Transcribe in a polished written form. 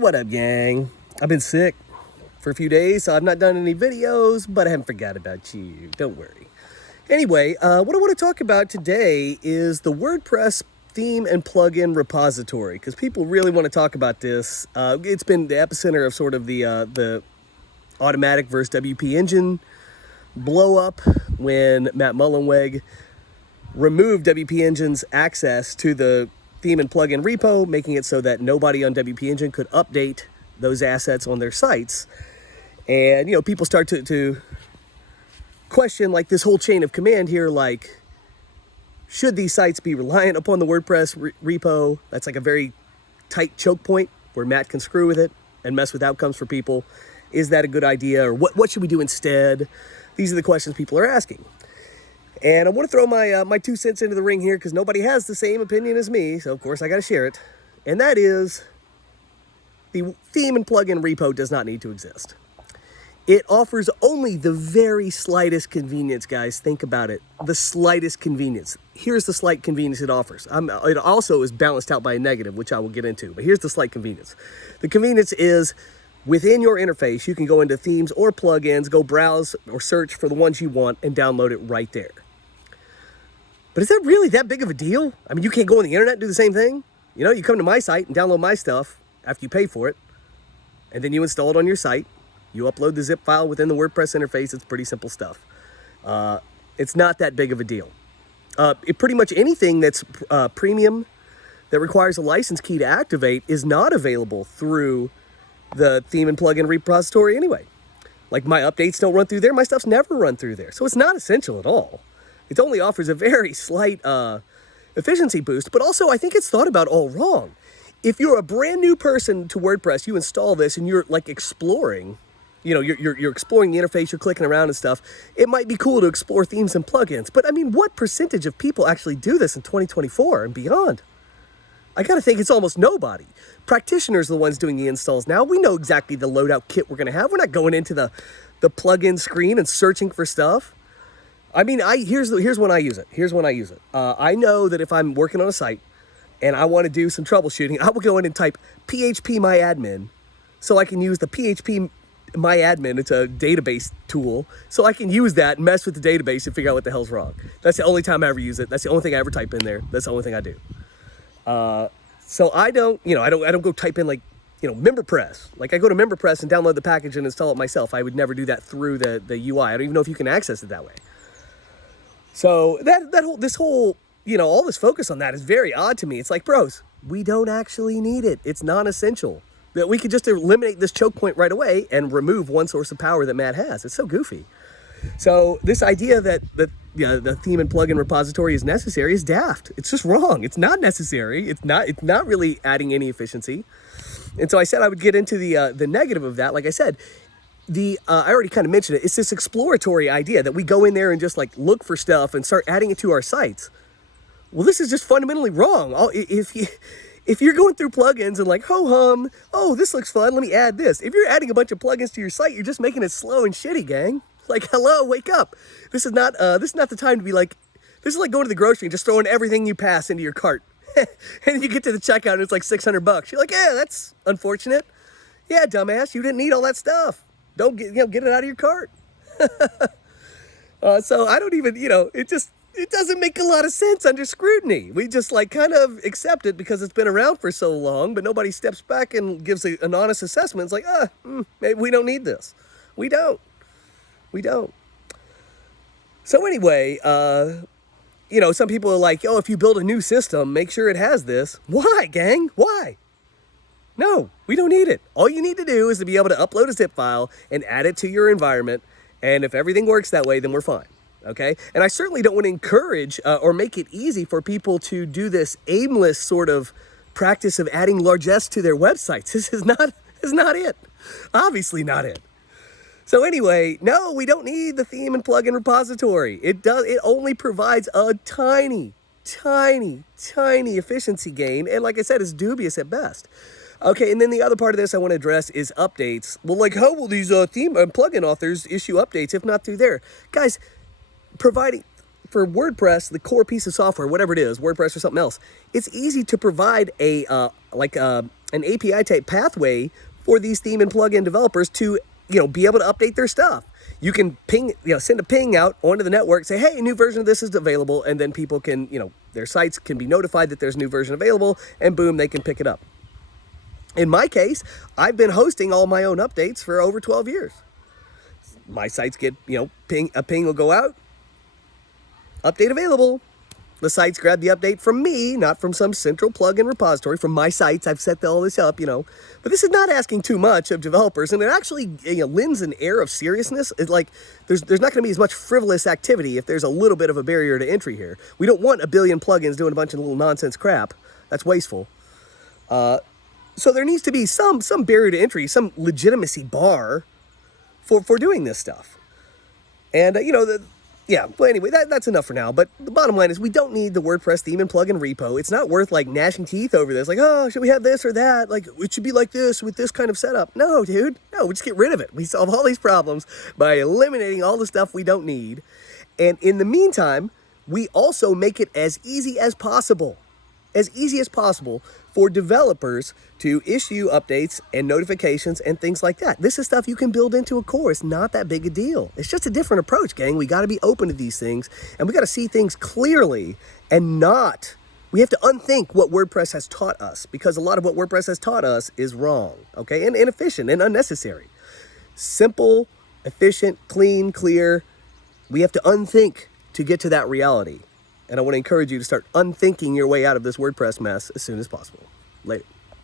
What up, gang? I've been sick for a few days, so I've not done any videos, but I haven't forgot about you. Don't worry. Anyway, what I want to talk about today is the WordPress theme and plugin repository, because people really want to talk about this. It's been the epicenter of sort of the automatic versus WPEngine blow up when Matt Mullenweg removed WPEngine's access to the theme and plugin repo, making it so that nobody on WPEngine could update those assets on their sites. And, you know, people start to question, like, this whole chain of command here, like, should these sites be reliant upon the WordPress repo? That's like a very tight choke point where Matt can screw with it and mess with outcomes for people. Is that a good idea? Or what should we do instead? These are the questions people are asking. And I want to throw my 2 cents into the ring here, because nobody has the same opinion as me, so of course I got to share it. And that is, the theme and plugin repo does not need to exist. It offers only the very slightest convenience, guys. Think about it. The slightest convenience. Here's the slight convenience it offers. It also is balanced out by a negative, which I will get into. But here's the slight convenience. The convenience is, within your interface, you can go into themes or plugins, go browse or search for the ones you want, and download it right there. But is that really that big of a deal? I mean, you can't go on the internet and do the same thing? You know, you come to my site and download my stuff after you pay for it, and then you install it on your site. You upload the zip file within the WordPress interface. It's pretty simple stuff. It's not that big of a deal. Pretty much anything that's premium that requires a license key to activate is not available through the theme and plugin repository anyway. Like, my updates don't run through there. My stuff's never run through there. So it's not essential at all. It only offers a very slight efficiency boost, but also I think it's thought about all wrong. If you're a brand new person to WordPress, you install this and you're like exploring, you know, you're exploring the interface, you're clicking around and stuff. It might be cool to explore themes and plugins, but I mean, what percentage of people actually do this in 2024 and beyond? I gotta think it's almost nobody. Practitioners are the ones doing the installs now. We know exactly the loadout kit we're gonna have. We're not going into the plugin screen and searching for stuff. I mean, here's when I use it. Here's when I use it. I know that if I'm working on a site and I want to do some troubleshooting, I will go in and type PHP my admin, so I can use the PHP my admin. It's a database tool, so I can use that and mess with the database and figure out what the hell's wrong. That's the only time I ever use it. That's the only thing I ever type in there. That's the only thing I do. So I don't go type in, like, MemberPress. Like, I go to MemberPress and download the package and install it myself. I would never do that through the UI. I don't even know if you can access it that way. So this whole, all this focus on that is very odd to me. It's like, bros, we don't actually need it. It's non-essential. That we could just eliminate this choke point right away and remove one source of power that Matt has. It's so goofy. So this idea that the theme and plugin repository is necessary is daft. It's just wrong. It's not necessary. It's not really adding any efficiency. And so I said I would get into the negative of that. Like I said, I already kind of mentioned it. It's this exploratory idea that we go in there and just, like, look for stuff and start adding it to our sites. Well, this is just fundamentally wrong. If you're going through plugins and, like, ho-hum, oh, this looks fun, let me add this. If you're adding a bunch of plugins to your site, you're just making it slow and shitty, gang. Like, hello, wake up. This is not the time to be like, this is like going to the grocery and just throwing everything you pass into your cart. And you get to the checkout and it's like $600. You're like, yeah, that's unfortunate. Yeah, dumbass, you didn't need all that stuff. Don't get it out of your cart. So I don't even, it doesn't make a lot of sense under scrutiny. We just, like, kind of accept it because it's been around for so long, but nobody steps back and gives an honest assessment. It's like, maybe we don't need this. We don't. So anyway, some people are like, oh, if you build a new system, make sure it has this. Why, gang? Why? No, we don't need it. All you need to do is to be able to upload a zip file and add it to your environment. And if everything works that way, then we're fine. Okay? And I certainly don't want to encourage or make it easy for people to do this aimless sort of practice of adding largesse to their websites. This is not it. Obviously not it. So anyway, no, we don't need the theme and plugin repository. It only provides a tiny efficiency gain. And like I said, it's dubious at best. Okay, and then the other part of this I want to address is updates. Well, like, how will these theme and plugin authors issue updates if not through there? Guys, for WordPress, the core piece of software, whatever it is, WordPress or something else, it's easy to provide an API type pathway for these theme and plugin developers to, be able to update their stuff. You can ping, send a ping out onto the network, say, hey, a new version of this is available, and then people can, their sites can be notified that there's a new version available, and boom, they can pick it up. In my case, I've been hosting all my own updates for over 12 years. My sites get, a ping will go out, update available. The sites grab the update from me, not from some central plugin repository. From my sites, I've set all this up, But this is not asking too much of developers, and it actually lends an air of seriousness. It's like there's not going to be as much frivolous activity if there's a little bit of a barrier to entry here. We don't want a billion plugins doing a bunch of little nonsense crap. That's wasteful. So there needs to be some barrier to entry, some legitimacy bar for doing this stuff. And, well, anyway, that's enough for now. But the bottom line is we don't need the WordPress theme and plugin repo. It's not worth, gnashing teeth over this. Should we have this or that? It should be like this with this kind of setup. No, dude. No, we just get rid of it. We solve all these problems by eliminating all the stuff we don't need. And in the meantime, we also make it as easy as possible for developers to issue updates and notifications and things like that. This is stuff you can build into a core. It's not that big a deal. It's just a different approach, gang. We got to be open to these things, and we got to see things clearly and not, we have to unthink what WordPress has taught us, because a lot of what WordPress has taught us is wrong, okay, and inefficient and unnecessary. Simple, efficient, clean, clear. We have to unthink to get to that reality. And I want to encourage you to start unthinking your way out of this WordPress mess as soon as possible. Later.